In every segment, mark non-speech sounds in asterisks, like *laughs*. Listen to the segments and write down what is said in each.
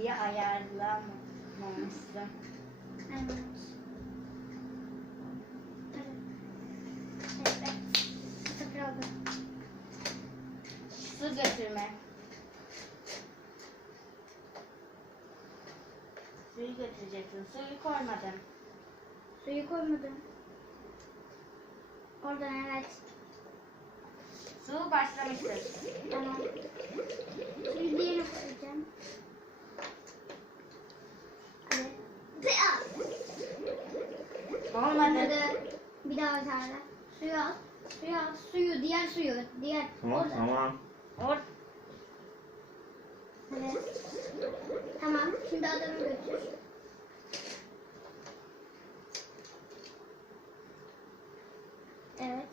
diye ayarlamamışsın. Evet. Evet. Evet. Sıfır oldu. Su götürme. Suyu götüreceksin. Suyu koymadım. Suyu koymadım. Oradan evet. Su başlamıştır. Tamam. Şimdi diğerini koyacağım. Evet. Olmadı. Olmadı. Bir daha bir tane. Suyu al. Suyu al. Suyu. Diğer suyu. Diğer. Tamam Orada. tamam. Or Evet. Tamam. Şimdi adamı götür. Evet.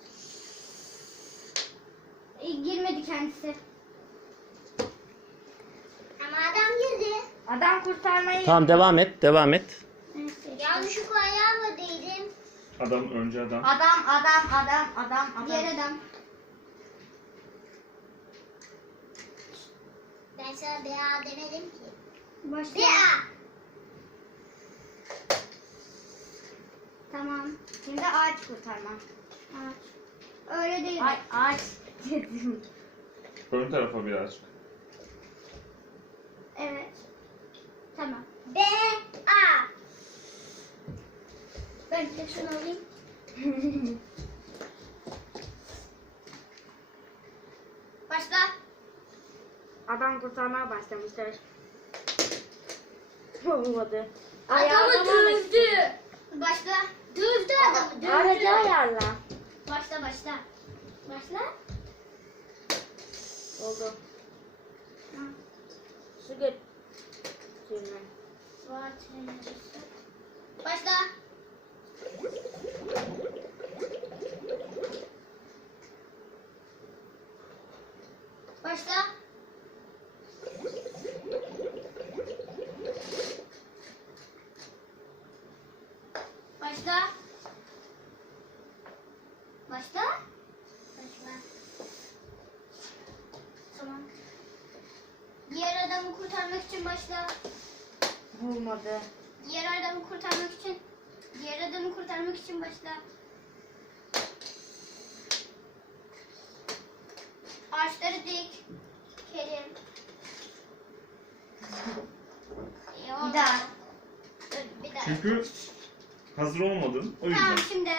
E, girmedi kendisi. Ama adam girdi. Adam kurtarmayı Tamam devam et. Devam et. Evet. Yanlışlıkla ayağımla değdim. Adam önce adam. Adam adam adam adam adam. Diğer adam. Ben sana BA demedim ki. Başla. BA. Tamam. Şimdi ağaç kurtarma. Ağaç. Öyle değil. Ay ağaç dedim. Ön tarafa birazcık. Evet. Tamam. Ben de şunu alayım. Başla. Adam kurtarmaya başlamışlar. Olmadı. Adamı Ayarlamamış. dövdü. Başla. Dövdü adamı. Dövdü. Aracı ayarla. Başla başla. Başla. Oldu. Su. Var tenceresi. Başla. Başla. Başla. Başla. Başla. Tamam. Diğer adamı kurtarmak için başla. Olmadı. Diğer adamı kurtarmak için diğer adamı kurtarmak için başla. Ağaçları dik. Kerim. *laughs* Bir daha. Dur, bir daha. Çünkü hazır olmadın. O yüzden. Tamam şimdi.